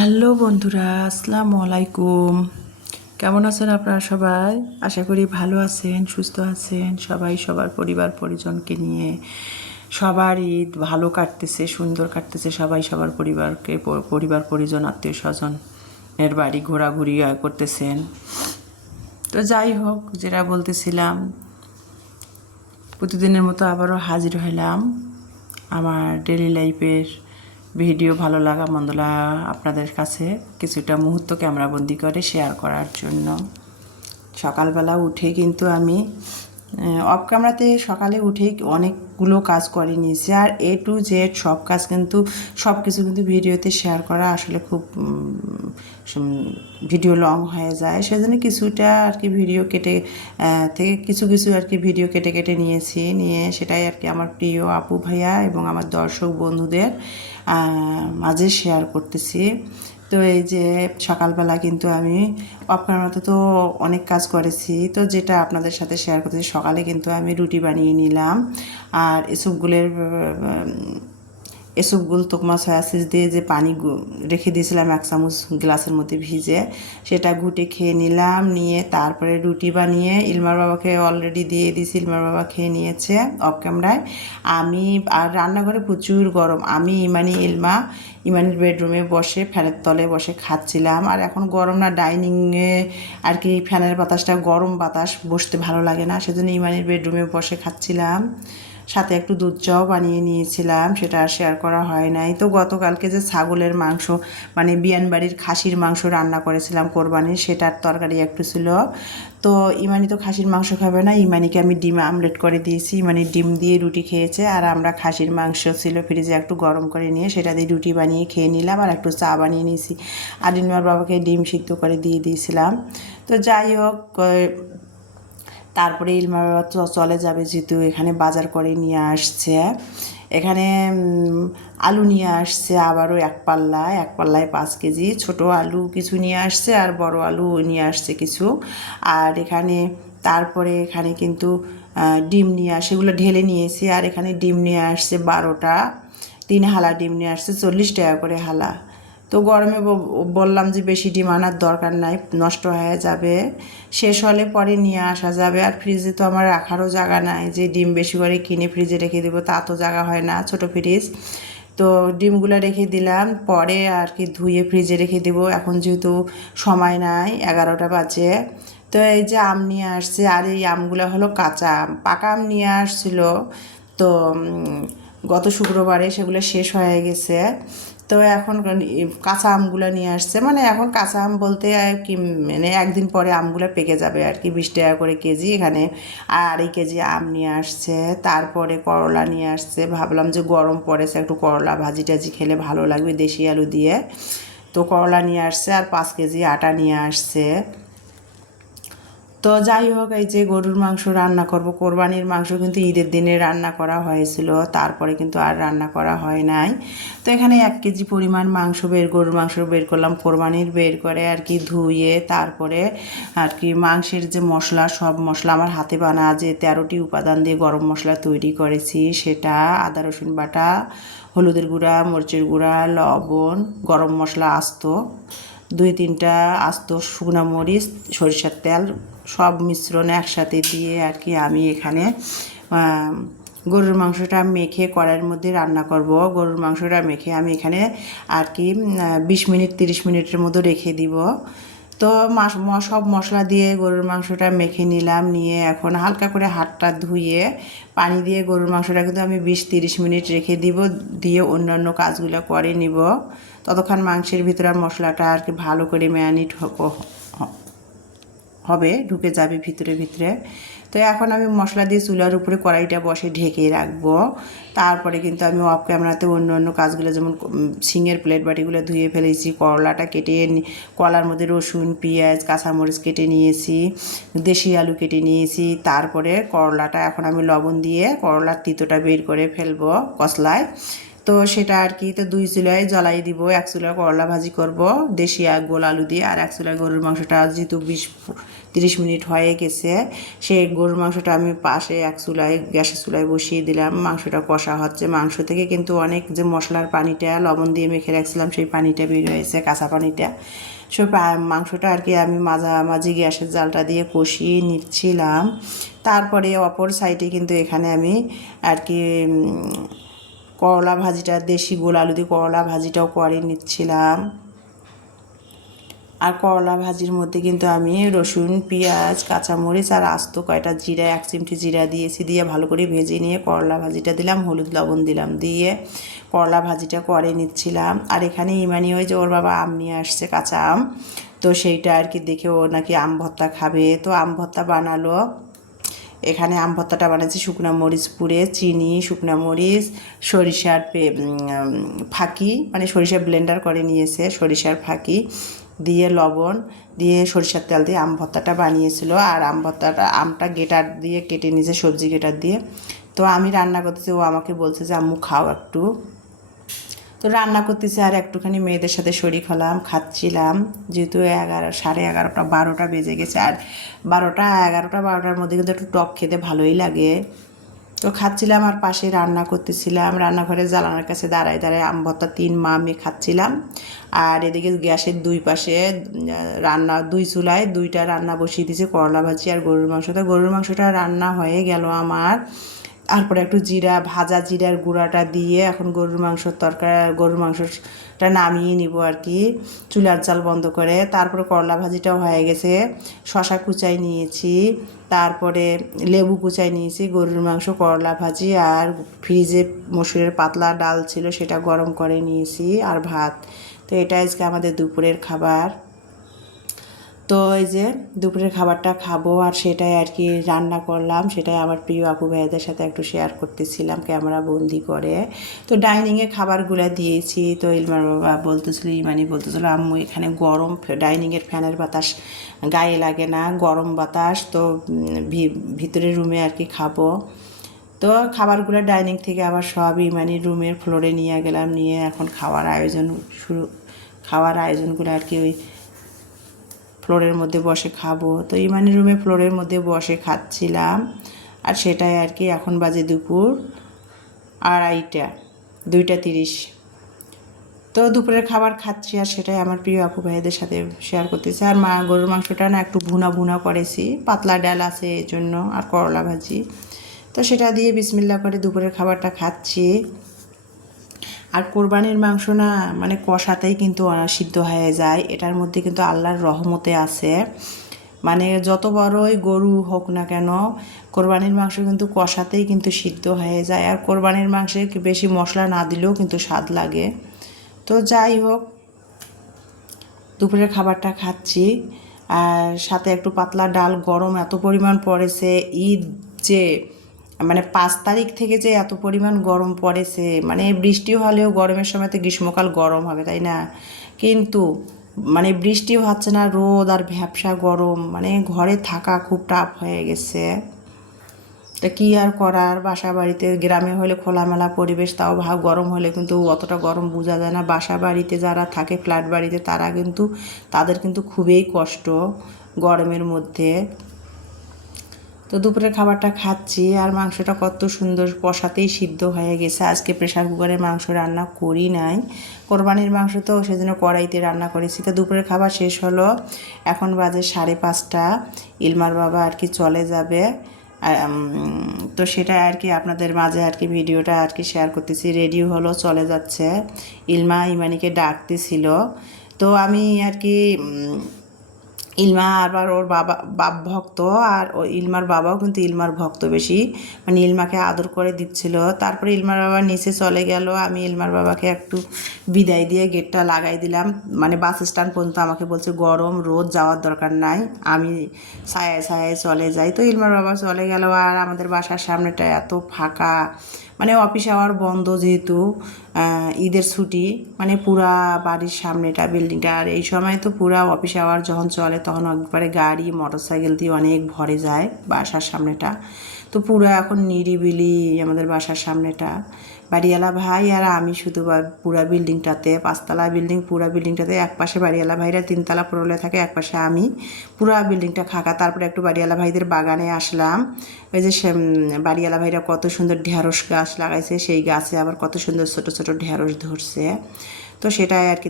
Hello বন্ধুরা, আসসালামু আলাইকুম। কেমন আছেন আপনারা সবাই? আশা করি ভালো আছেন, সুস্থ আছেন। সবাই সবার পরিবার পরিজনকে নিয়ে সবার ঈদ ভালো কাটতেছে, সুন্দর কাটতেছে। সবাই সবার পরিবার পরিজন আত্মীয় স্বজন এর বাড়ি ঘোরাঘুরি করতেছেন। তো যাই হোক, যেটা বলতেছিলাম, প্রতিদিনের মতো আবারও হাজির হলাম আমার ডেইলি লাইফের ভিডিও, ভালো লাগা মন্দ লাগা আপনাদের কাছে কিছুটা মুহূর্ত ক্যামেরাবন্দি করে শেয়ার করার জন্য। সকালবেলা উঠে কিন্তু আমি অফ ক্যামেরাতে সকালে উঠেই অনেকগুলো কাজ করে নিয়েছি, আর এ টু জেড সব কাজ কিন্তু সব কিছু কিন্তু ভিডিওতে শেয়ার করা আসলে খুব ভিডিও লং হয়ে যায়। সেজন্য কিছুটা আর কি ভিডিও কেটে থেকে কিছু কিছু আর কি ভিডিও কেটে কেটে নিয়ে সেটাই আর কি আমার প্রিয় আপু ভাইয়া এবং আমার দর্শক বন্ধুদের মাঝে শেয়ার করতেছি। তো এই যে সকালবেলা কিন্তু আমি অফ ক্যামেরাতে তো অনেক কাজ করেছি, তো যেটা আপনাদের সাথে শেয়ার করতেছি, সকালে কিন্তু আমি রুটি বানিয়ে নিলাম। আর এসবগুলো তোকমা সয়া সস দিয়ে যে পানি রেখে দিয়েছিলাম 1 চামচ গ্লাসের মধ্যে ভিজে, সেটা ঘুটে খেয়ে নিলাম। নিয়ে তারপরে রুটি বানিয়ে ইলমার বাবাকে অলরেডি দিয়ে দিয়েছি, ইলমার বাবা খেয়ে নিয়েছে অফ ক্যামেরায়। আমি আর রান্নাঘরে প্রচুর গরম, আমি ইমানির বেডরুমে বসে ফ্যানের তলে বসে খাচ্ছিলাম। আর এখন গরম না, ডাইনিংয়ে আর কি ফ্যানের বাতাসটা গরম বাতাস, বসতে ভালো লাগে না, সেজন্য ইমানির বেডরুমে বসে খাচ্ছিলাম। সাথে একটু দুধ চাও বানিয়ে নিয়েছিলাম, সেটা আর শেয়ার করা হয় নাই। তো গতকালকে যে ছাগলের মাংস মানে বিয়ানবাড়ির খাসির মাংস রান্না করেছিলাম কোরবানির, সেটার তরকারি একটু ছিল। তো ইমানি তো খাসির মাংস খাবে না, ইমানিকে আমি ডিম আমলেট করে দিয়েছি, ইমানি ডিম দিয়ে রুটি খেয়েছে। আর আমরা খাসির মাংস ছিল ফ্রিজে একটু গরম করে নিয়ে সেটা দিয়ে রুটি বানিয়ে খেয়ে নিলাম, আর একটু চা বানিয়ে নিয়েছি। আর ইলমার বাবাকে ডিম সিদ্ধ করে দিয়ে দিয়েছিলাম। তো যাই হোক, তারপরে ইলমার চলে যাবে, যেহেতু এখানে বাজার করে নিয়ে আসছে। এখানে আলু নিয়ে আসছে আবারও এক পাল্লায় 5 কেজি ছোটো আলু কিছু নিয়ে আসছে, আর বড় আলু নিয়ে আসছে কিছু। আর তারপরে এখানে কিন্তু ডিম নিয়ে আসে, সেগুলো ঢেলে নিয়েছি। আর এখানে ডিম নিয়ে আসছে 12টা, 3 হালা ডিম নিয়ে আসছে, 40 টাকা করে হালা। তো গরমে বললাম যে বেশি ডিম আনার দরকার নাই, নষ্ট হয়ে যাবে, শেষ হলে পরে নিয়ে আসা যাবে। আর ফ্রিজে তো আমার রাখারও জায়গা নাই যে ডিম বেশি করে কিনে ফ্রিজে রেখে দেবো, তা তো জায়গা হয় না, ছোটো ফ্রিজ। তো ডিমগুলো রেখে দিলাম, পরে আর কি ধুয়ে ফ্রিজে রেখে দেবো। এখন যেহেতু সময় নাই, 11টা বাজে। তো এই যে আম নিয়ে আসছে, আর এই আমগুলো হলো কাঁচা আম, পাকা আম নিয়ে আসছিল। তো গত শুক্রবারে সেগুলো শেষ হয়ে গেছে। তো এখন কাঁচা আমগুলো নিয়ে আসছে, মানে এখন কাঁচা আম বলতে কি, মানে একদিন পরে আমগুলো পেকে যাবে আর কি, 20 টাকা করে কেজি এখানে। আর 2 কেজি আম নিয়ে আসছে। তারপরে করলা নিয়ে আসছে, ভাবলাম যে গরম পড়েছে একটু করলা ভাজি টাজি খেলে ভালো লাগবে দেশি আলু দিয়ে। তো করলা নিয়ে আসছে, আর 5 কেজি আটা নিয়ে আসছে। তো যাই হোক, এই যে গরুর মাংস রান্না করব, কোরবানির মাংস কিন্তু ঈদের দিনে রান্না করা হয়েছিল, তারপরে কিন্তু আর রান্না করা হয় নাই। তো এখানে 1 কেজি পরিমাণ গরুর মাংস বের করলাম, কোরবানির বের করে আর কি ধুয়ে, তারপরে আর কি মাংসের যে মশলা, সব মশলা আমার হাতে বানা যে 13টি উপাদান দিয়ে গরম মশলা তৈরি করেছি, সেটা আদা রসুন বাটা, হলুদের গুঁড়া, মরিচের গুঁড়া, লবণ, গরম মশলা আস্ত 2-3টা আস্ত শুকনো মরিচ, সরিষার তেল, সব মিশ্রণে একসাথে দিয়ে আর কি আমি এখানে গরুর মাংসটা মেখে কড়াইয়ের মধ্যে রান্না করব। গরুর মাংসটা মেখে আমি এখানে আর কি 20 মিনিট 30 মিনিটের মতো রেখে দিব। তো সব মশলা দিয়ে গরুর মাংসটা মেখে নিলাম, নিয়ে এখন হালকা করে হাতটা ধুয়ে পানি দিয়ে গরুর মাংসটা কিন্তু আমি 20-30 মিনিট রেখে দিব, দিয়ে অন্যান্য কাজগুলো করে নিব। ততক্ষণ মাংসের ভিতরে মশলাটা আর কি ভালো করে ম্যারিনেট হবে, ঢুকে যাবে ভিতরে ভিতরে। তো এখন আমি মশলা দিয়ে চুলার উপরে কড়াইটা বসে ঢেকে রাখবো। তারপরে কিন্তু আমি অফ ক্যামেরাতে অন্য কাজগুলো, যেমন শিঙের প্লেট বাটিগুলো ধুয়ে ফেলেছি, করলাটা কেটে, কলার মধ্যে রসুন পেঁয়াজ কাঁচামরিচ কেটে নিয়েছি, দেশি আলু কেটে নিয়েছি। তারপরে করলাটা এখন আমি লবণ দিয়ে করলার তিতোটা বের করে ফেলবো কসলায়। তো সেটা আর কি, তো 2 চুলায় জ্বালাই দিব। 1 চুলায় করলা ভাজি করব দেশি গোল আলু দিয়ে, আর 1 চুলায় গরুর মাংসটা যেহেতু 20-30 মিনিট হয়ে গেছে, সেই গরুর মাংসটা আমি পাশে 1 চুলায় গ্যাসের চুলায় বসিয়ে দিলাম। মাংসটা কষা হচ্ছে, মাংস থেকে কিন্তু অনেক যে মশলার পানিটা লবণ দিয়ে মেখে রাখছিলাম সেই পানিটা বের হয়েছে, কাঁচা পানিটা। সে মাংসটা আর কি আমি মাঝামাঝি গ্যাসের জালটা দিয়ে কষিয়ে নিচ্ছিলাম। তারপরে অপর সাইডে কিন্তু এখানে আমি আর কি করলা ভাজিটা, দেশি গোল আলু দিয়ে করলা ভাজিটাও করে নিচ্ছিলাম। আর করলা ভাজির মধ্যে কিন্তু আমি রসুন, পেঁয়াজ, কাঁচামরিচ আর আস্ত কয়টা জিরা, 1 চিমটি জিরা দিয়েছি। দিয়ে ভালো করে ভেজে নিয়ে করলা ভাজিটা দিলাম, হলুদ লবণ দিলাম, দিয়ে করলা ভাজিটা করে নিচ্ছিলাম। আর এখানে ইমানি ওই যে ওর বাবা আম নিয়ে আসছে, কাঁচা আম, তো সেইটা আর কি দেখে ও নাকি আম ভর্তা খাবে, তো আম ভর্তা বানালো। এখানে আম ভর্তাটা বানাচ্ছি শুকনো মরিচ পুড়ে, চিনি, শুকনো মরিচ, সরিষার ফাঁকি, মানে সরিষা ব্লেন্ডার করে নিয়েছে, সরিষার ফাঁকি দিয়ে লবণ দিয়ে সরিষার তেল দিয়ে আম ভর্তাটা বানিয়েছিল। আর আম ভর্তাটা আমটা গেটার দিয়ে কেটে নিয়েছে, সবজি গেটার দিয়ে। তো আমি রান্না করতেছি, ও আমাকে বলছে যে আম্মু খাও একটু। তো রান্না করতেছি আর একটুখানি মেয়েদের সাথে শরিক হলাম, খাচ্ছিলাম। যেহেতু 11, 11:30, 12টা বেজে গেছে। আর 12টা, 11টা, 12টার মধ্যে কিন্তু একটু টক খেতে ভালোই লাগে। তো খাচ্ছিলাম আর পাশে রান্না করতেছিলাম। রান্নাঘরে জ্বালানোর কাছে দাঁড়ায় দাঁড়ায় আম ভর্তা 3 মা মেয়ে খাচ্ছিলাম। আর এদিকে গ্যাসের 2 পাশে রান্না, 2 চুলায় 2টা রান্না বসিয়ে দিয়েছি, করলা ভাজি আর গরুর মাংস। তো গরুর মাংসটা রান্না হয়ে গেল আমার। তারপরে একটু ভাজা জিরার গুঁড়াটা দিয়ে এখন গরুর মাংসটা নামিয়ে নিব আর কি, চুলার জাল বন্ধ করে। তারপরে করলা ভাজিটাও হয়ে গেছে, শশা কুচাই নিয়েছি, তারপরে লেবু কুচাই নিয়েছি, গরুর মাংস, করলা ভাজি, আর ফ্রিজে মসুরের পাতলা ডাল ছিল সেটা গরম করে নিয়েছি, আর ভাত। তো এটা আজকে আমাদের দুপুরের খাবার। তো এই যে দুপুরের খাবারটা খাবো, আর সেটাই আর কি রান্না করলাম, সেটাই আমার প্রিয় আপু ভাইদের সাথে একটু শেয়ার করতেছিলাম ক্যামেরা বন্দি করে। তো ডাইনিংয়ে খাবারগুলো দিয়েছি। তো ইলমার বাবা বলতেছিল, ইমানি বলতেছিল আম্মু এখানে গরম, ডাইনিংয়ের ফ্যানের বাতাস গায়ে লাগে না, গরম বাতাস, তো ভিতরের রুমে আর কি খাবো। তো খাবারগুলো ডাইনিং থেকে আবার সব ইমানির রুমের ফ্লোরে নিয়ে গেলাম, নিয়ে এখন খাওয়ার আয়োজনগুলো আর কি ওই ফ্লোরের মধ্যে বসে খাবো। তো ইমানি রুমে ফ্লোরের মধ্যে বসে খাচ্ছিলাম। আর সেটাই আর কি, এখন বাজে দুপুর 2:30, 2:30। তো দুপুরের খাবার খাচ্ছি, আর সেটাই আমার প্রিয় আপু ভাইদের সাথে শেয়ার করতেছি। আর গরুর মাংসটা না একটু ভুনা ভুনা করেছি, পাতলা ডাল আছে এই জন্য, আর করলা ভাজি। তো সেটা দিয়ে বিসমিল্লাহ করে দুপুরের খাবারটা খাচ্ছি। আর কোরবানির মাংস না মানে কষাতেই কিন্তু সিদ্ধ হয়ে যায়, এটার মধ্যে কিন্তু আল্লাহর রহমতে আছে। মানে যত বড়ই গরু হোক না কেন, কোরবানির মাংস কিন্তু কষাতেই কিন্তু সিদ্ধ হয়ে যায়। আর কোরবানির মাংসে বেশি মশলা না দিলেও কিন্তু স্বাদ লাগে। তো যাই হোক, দুপুরের খাবারটা খাচ্ছি, আর সাথে একটু পাতলা ডাল। গরম এত পরিমাণ পড়েছে, ঈদ যে মানে 5 তারিখ থেকে যে এত পরিমাণ গরম পড়েছে, মানে বৃষ্টি হলেও গরমের সময় তো গ্রীষ্মকাল গরম হবে, তাই না? কিন্তু মানে বৃষ্টিও হচ্ছে না, রোদ আর ভ্যাপসা গরম, মানে ঘরে থাকা খুব টাফ হয়ে গেছে। তা কী আর করার, বাসা বাড়িতে, গ্রামে হলে খোলামেলা পরিবেশ, তাও গরম হলে কিন্তু অতটা গরম বোঝা যায় না। বাসা বাড়িতে যারা থাকে, ফ্ল্যাট বাড়িতে, তাদের কিন্তু খুবই কষ্ট গরমের মধ্যে। তো দুপুরের খাবারটা খাচ্ছি, আর মাংসটা কত সুন্দর কষাতেই সিদ্ধ হয়ে গেছে। আজকে প্রেশার কুকারে মাংস রান্না করি নাই, কোরবানির মাংস তো সেজন্য কড়াইতে রান্না করেছি। তো দুপুরের খাবার শেষ হলো, এখন বাজে 5:30। ইলমার বাবা আর কি চলে যাবে। তো সেটা আর কি আপনাদের মাঝে আর কি ভিডিওটা আর কি শেয়ার করতেছি। রেডি হলো, চলে যাচ্ছে। ইমানিকে ডাকতেছিল, তো আমি আর কি ইলমা আবার ওর বাপ ভক্ত, আর ও ইলমার বাবাও কিন্তু ইলমার ভক্ত বেশি, মানে ইলমাকে আদর করে দিচ্ছিল। তারপরে ইলমার বাবা নিচে চলে গেল, আমি ইলমার বাবাকে একটু বিদায় দিয়ে গেটটা লাগাই দিলাম। মানে বাস স্ট্যান্ড পর্যন্ত আমাকে বলছে গরম রোদ যাওয়ার দরকার নাই, আমি ছায়ায় ছায়ায় চলে যাই। তো ইলমার বাবা চলে গেল, আর আমাদের বাসার সামনেটা এত ফাঁকা, মানে অফিস আওয়ার বন্ধ যেহেতু, ঈদের ছুটি, মানে পুরা বাড়ির সামনেটা বিল্ডিংটা। আর এই সময় তো পুরা অফিস আওয়ার যখন চলে তখন একবারে গাড়ি মোটরসাইকেল দিয়ে অনেক ভরে যায় বাসার সামনেটা। তো পুরো এখন নিরিবিলি আমাদের বাসার সামনেটা, বাড়িওয়ালা ভাই আর আমি শুধু পুরা বিল্ডিংটাতে, 5তলা বিল্ডিং, পুরা বিল্ডিংটাতে এক পাশে বাড়িওয়ালা ভাইরা 3তলা ফ্লোরে থাকে, এক পাশে আমি, পুরা বিল্ডিংটা ফাঁকা। তারপরে একটু বাড়িওয়ালা ভাইদের বাগানে আসলাম। ওই যে বাড়িওয়ালা ভাইরা কত সুন্দর ঢেঁড়স গাছ লাগাইছে, সেই গাছে আবার কত সুন্দর ছোট ছোট ঢেঁড়স ধরছে। তো সেটাই আর কি